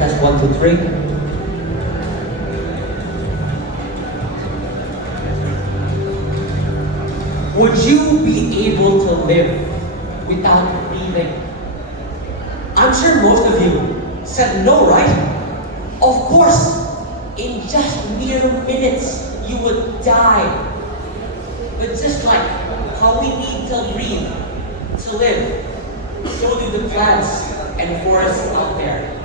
Test 1, 2, 3. Would you be able to live without breathing? I'm sure most of you said no, right? Of course, in just mere minutes, you would die. But just like how we need to breathe to live, so do the plants and forests out there.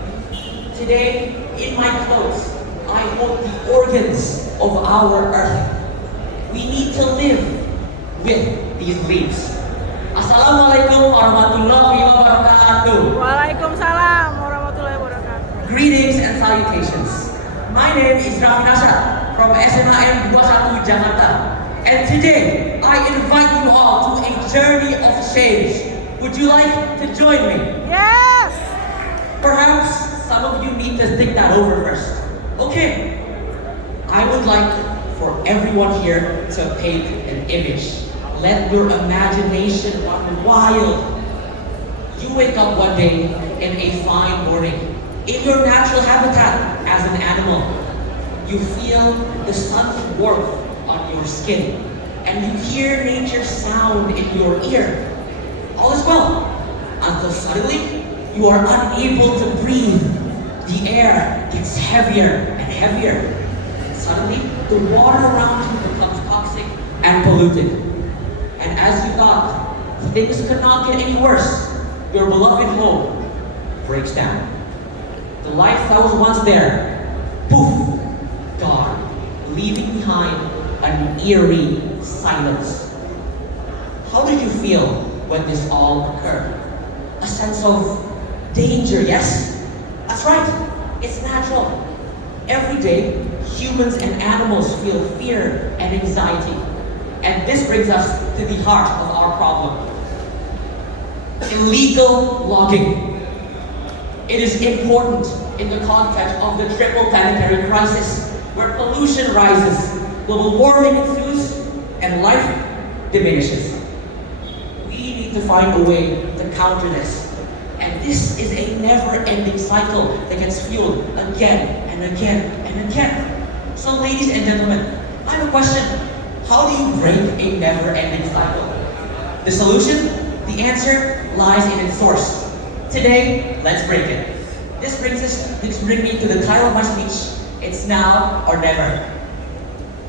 Today, in my clothes, I hold the organs of our earth. We need to live with these leaves. Assalamualaikum warahmatullahi wabarakatuh. Waalaikumsalam warahmatullahi wabarakatuh. Greetings and salutations. My name is Rafi Rashad from SMIM 21 Jakarta. And today, I invite you all to a journey of change. Would you like to join me? Yes! Perhaps some of you need to think that over first. Okay. I would like for everyone here to paint an image. Let your imagination run wild. You wake up one day in a fine morning, in your natural habitat as an animal. You feel the sun's warmth on your skin, and you hear nature's sound in your ear. All is well, until suddenly you are unable to breathe. The air gets heavier and heavier. And suddenly, the water around you becomes toxic and polluted. And as you thought things could not get any worse, your beloved home breaks down. The life that was once there, poof, gone, leaving behind an eerie silence. How did you feel when this all occurred? A sense of danger, yes? That's right, it's natural. Every day, humans and animals feel fear and anxiety. And this brings us to the heart of our problem. Illegal logging. It is important in the context of the triple planetary crisis, where pollution rises, global warming ensues, and life diminishes. We need to find a way to counter this. And this is a never-ending cycle that gets fueled again and again and again. So ladies and gentlemen, I have a question. How do you break a never-ending cycle? The solution? The answer lies in its source. Today, let's break it. This brings me to the title of my speech. It's now or never.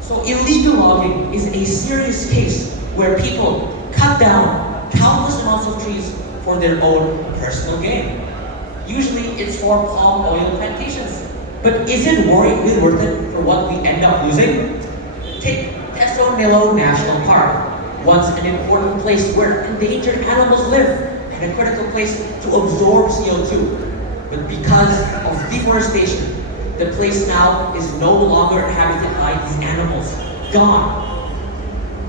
So illegal logging is a serious case where people cut down countless amounts of trees for their own personal gain. Usually it's for palm oil plantations. But is it really worth it for what we end up losing? Take Tesonilo National Park, once an important place where endangered animals live and a critical place to absorb CO2. But because of deforestation, the place now is no longer inhabited by these animals. Gone.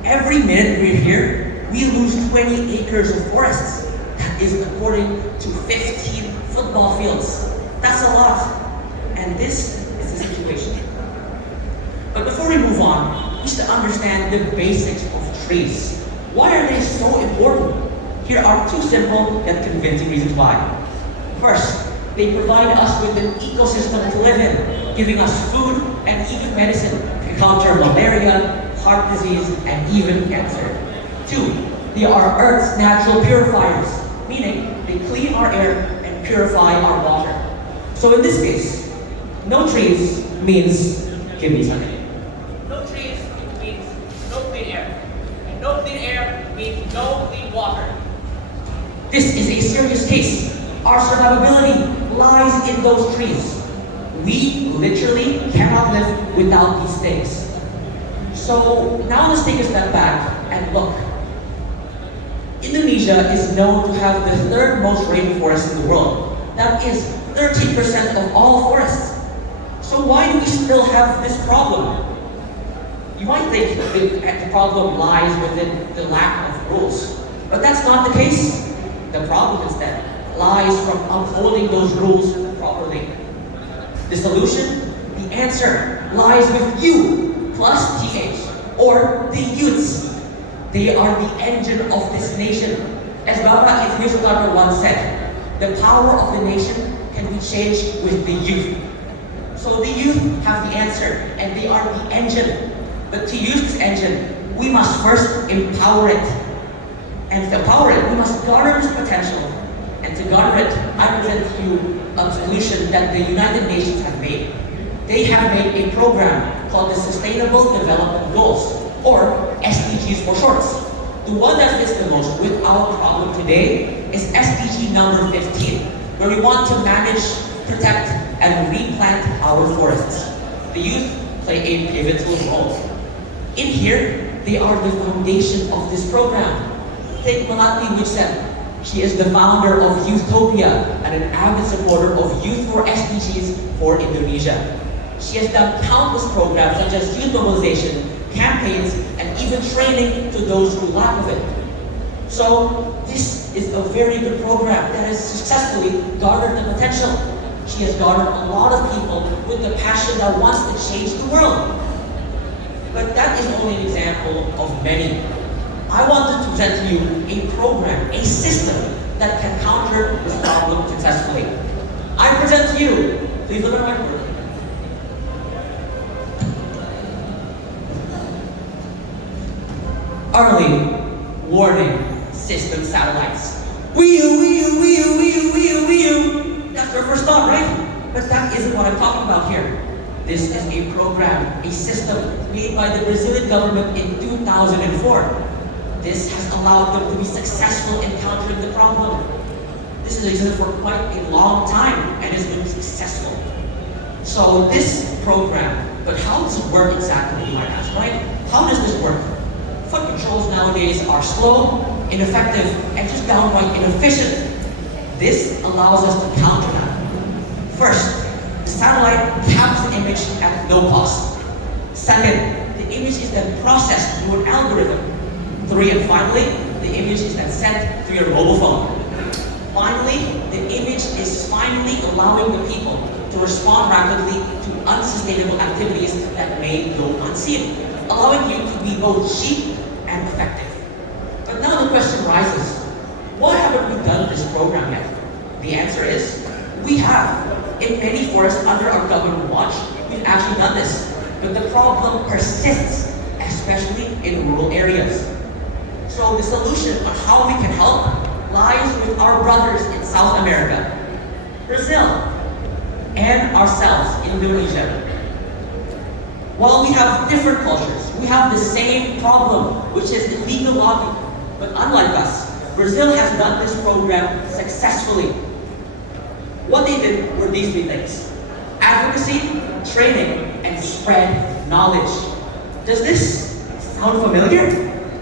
Every minute we're here, we lose 20 acres of forests. That is according to 15 football fields. That's a lot. And this is the situation. But before we move on, we should understand the basics of trees. Why are they so important? Here are two simple yet convincing reasons why. First, they provide us with an ecosystem to live in, giving us food and even medicine to counter malaria, heart disease, and even cancer. Two, they are Earth's natural purifiers, meaning they clean our air and purify our water. So in this case, no trees means, give me a second. No trees means no clean air. And no clean air means no clean water. This is a serious case. Our survivability lies in those trees. We literally cannot live without these things. So now let's take a step back and look. Indonesia is known to have the third most rainforest in the world. That is 13% of all forests. So why do we still have this problem? You might think the problem lies within the lack of rules, but that's not the case. The problem instead lies from upholding those rules properly. The solution, the answer, lies with you plus TH, or the youths. They are the engine of this nation. As Bapak Idris Soekarno once said, the power of the nation can be changed with the youth. So the youth have the answer, and they are the engine. But to use this engine, we must first empower it. And to empower it, we must garner its potential. And to garner it, I present to you a solution that the United Nations have made. They have made a program called the Sustainable Development Goals, or SDGs for shorts. The one that fits the most with our problem today is SDG number 15, where we want to manage, protect, and replant our forests. The youth play a pivotal role. In here, they are the foundation of this program. Take Melati Wicen. She is the founder of Youthtopia and an avid supporter of Youth for SDGs for Indonesia. She has done countless programs such as youth mobilization, campaigns, and even training to those who lack of it. So this is a very good program that has successfully garnered the potential. She has garnered a lot of people with the passion that wants to change the world. But that is only an example of many. I wanted to present to you a program, a system that can counter this problem successfully. I present to you, please look at my board. Early warning system satellites. Wee-oo. That's our first thought, right? But that isn't what I'm talking about here. This is a program, a system made by the Brazilian government in 2004. This has allowed them to be successful in countering the problem. This has existed for quite a long time and has been successful. So this program, but how does it work exactly, you might ask, right? How does this work? Foot controls nowadays are slow, ineffective, and just downright inefficient. This allows us to counter that. First, the satellite captures the image at no cost. Second, the image is then processed through an algorithm. 3, and finally, the image is then sent through your mobile phone. Finally, the image is finally allowing the people to respond rapidly to unsustainable activities that may go unseen, allowing you to be both cheap and effective. But now the question rises, why haven't we done this program yet? The answer is, we have. In many forests under our government watch, we've actually done this. But the problem persists, especially in rural areas. So the solution on how we can help lies with our brothers in South America, Brazil, and ourselves in Indonesia. While we have different cultures, we have the same problem, which is illegal logging. But unlike us, Brazil has done this program successfully. What they did were these 3 things: advocacy, training, and spread knowledge. Does this sound familiar?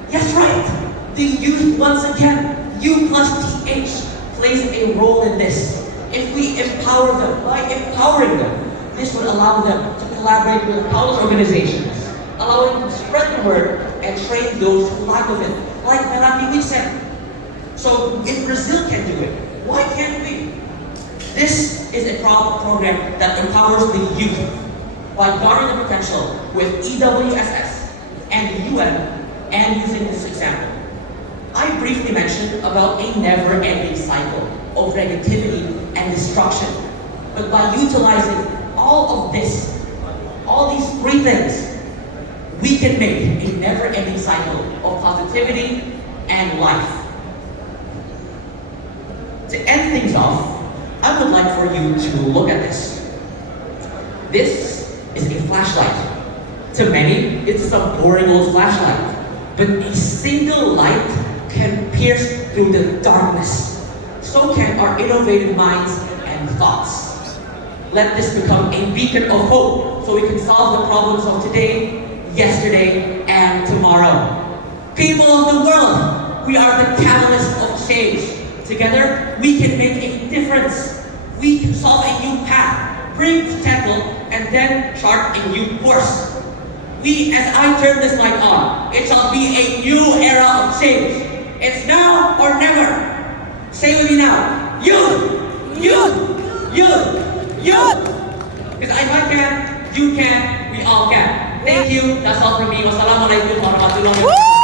Yes, right. The youth, once again, U plus TH, plays a role in this. If we empower them, by empowering them, this would allow them to collaborate with college organizations, allowing them to spread the word and train those who lack of it, like Rafi Rashad. So if Brazil can do it, why can't we? This is a program that empowers the youth by garnering the potential with EWSS and the UN, and using this example. I briefly mentioned about a never-ending cycle of negativity and destruction. But by utilizing all of this, all these 3 things, we can make a never-ending cycle of positivity and life. To end things off, I would like for you to look at this. This is a flashlight. To many, it's some boring old flashlight. But a single light can pierce through the darkness. So can our innovative minds and thoughts. Let this become a beacon of hope so we can solve the problems of today, yesterday, and tomorrow. People of the world, we are the catalyst of change. Together, we can make a difference. We can solve a new path, bring to tackle, and then chart a new course. As I turn this light on, it shall be a new era of change. It's now or never. Say with me now. Youth! Youth! Youth! Youth! Because if I can, you can, we all can. Thank you. That's all from me. Wassalamualaikum warahmatullahi wabarakatuh.